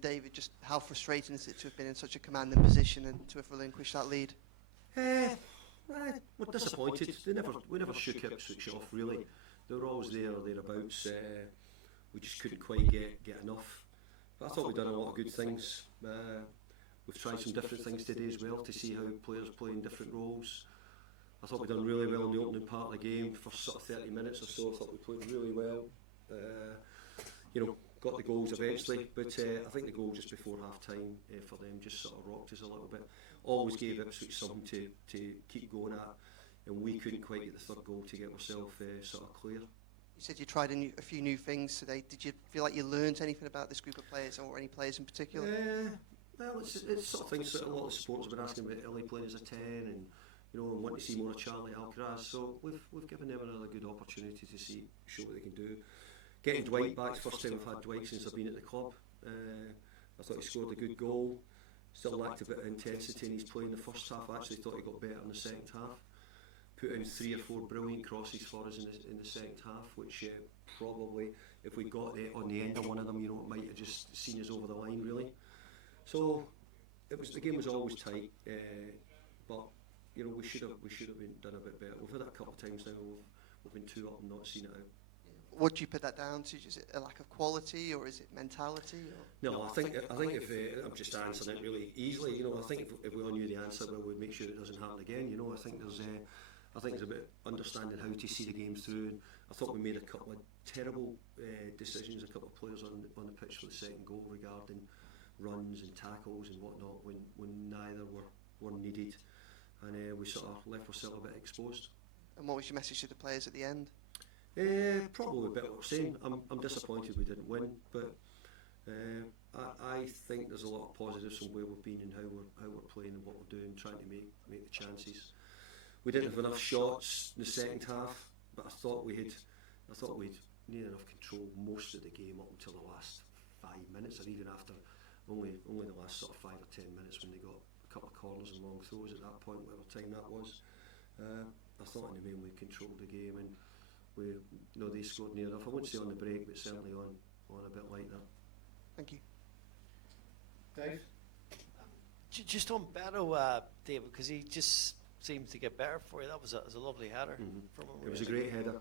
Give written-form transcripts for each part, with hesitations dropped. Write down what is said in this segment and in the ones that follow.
David, just how frustrating is it to have been in such a commanding position and to have relinquished that lead? We're disappointed. We never shook Ipswich off, really. They were always there or thereabouts. We just couldn't quite get enough. But I thought we'd done a lot of good things. We've tried some different things today as well to see how players play in different roles. I thought we'd done really well in the opening part of the game. For sort of 30 minutes or so, I thought we played really well. Got the goals eventually, but I think the goal just before half time for them just sort of rocked us a little bit. Always gave Ipswich something to keep going at, and we couldn't quite get the third goal to get ourselves sort of clear. You said you tried a few new things today. Did you feel like you learned anything about this group of players, or any players in particular? Well, it's sort of things that a lot of supporters have been asking about Illy playing as a 10, and want to see more of Charlie Alcaraz. So we've given them another good opportunity to show what they can do. Getting Dwight back, first time I've had Dwight since I've been at the club. I thought he scored a good goal. Still lacked a bit of intensity in his play in the first half. I actually thought he got better in the second half. Put in 3 or 4 brilliant crosses for us in the second half, which probably, if we got on the end of one of them, it might have just seen us over the line, really. So the game was always tight, but we should have done a bit better. We've had it a couple of times now. We've been 2 up and not seen it out. What do you put that down to? Is it a lack of quality, or is it mentality? No, I think if I'm just answering it really easily. I think if we all knew the answer, we'd make sure it doesn't happen again. I think there's a bit of understanding how to see the game through. And I thought we made a couple of terrible decisions, a couple of players on the pitch for the second goal regarding runs and tackles and whatnot when neither were needed, and we sort of left ourselves a bit exposed. And what was your message to the players at the end? Probably a bit what we're saying. I'm disappointed we didn't win, but I think there's a lot of positives from where we've been and how we're playing and what we're doing, trying to make the chances. We didn't have enough shots in the second half, but I thought we'd near enough control most of the game up until the last 5 minutes, or even after only the last sort of 5 or 10 minutes when they got a couple of corners and long throws at that point, whatever time that was. I thought in the main we controlled the game, and they scored near enough. I wouldn't say on the break, but certainly on a bit like that. Thank you. Dave? Just on Beto, David, because he just seems to get better for you. That was a lovely header. From him. It was a great header,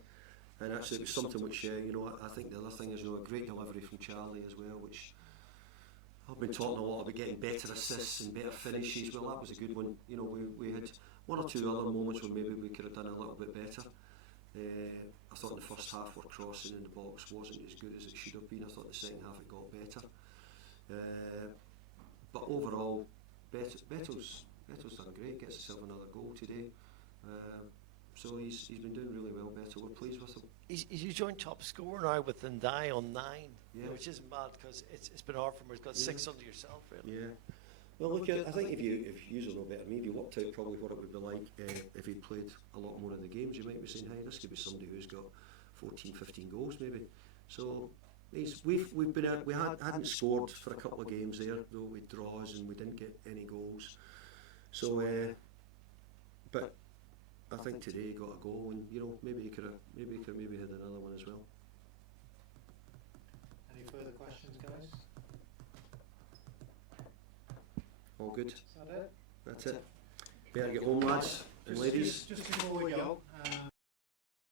and actually it was something which I think the other thing is a great delivery from Charlie as well, which I've been talking a lot about getting better assists and better finishes. Well, that was a good one. We had 1 or 2 other moments where maybe we could have done a little bit better. I thought in the first half our crossing in the box wasn't as good as it should have been. I thought the second half it got better. But overall, Beto's done great. Gets himself another goal today. So he's been doing really well, Beto. We're pleased with him. He's joint top scorer now with Ndai on 9, which isn't bad because it's been hard for him. He's got 6 under yourself, really. Yeah. Well, look, I think if you know better than me, if you worked out probably what it would be like if he played a lot more of the games, you might be saying, hey, this could be somebody who's got 14, 15 goals maybe. So we hadn't scored for a couple of games there, though with draws, and we didn't get any goals. So, but I think today he got a goal, and maybe he could have had another one as well. Any further questions, guys? All good. Is that it? That's it. Better get home, lads and ladies. Just before we go,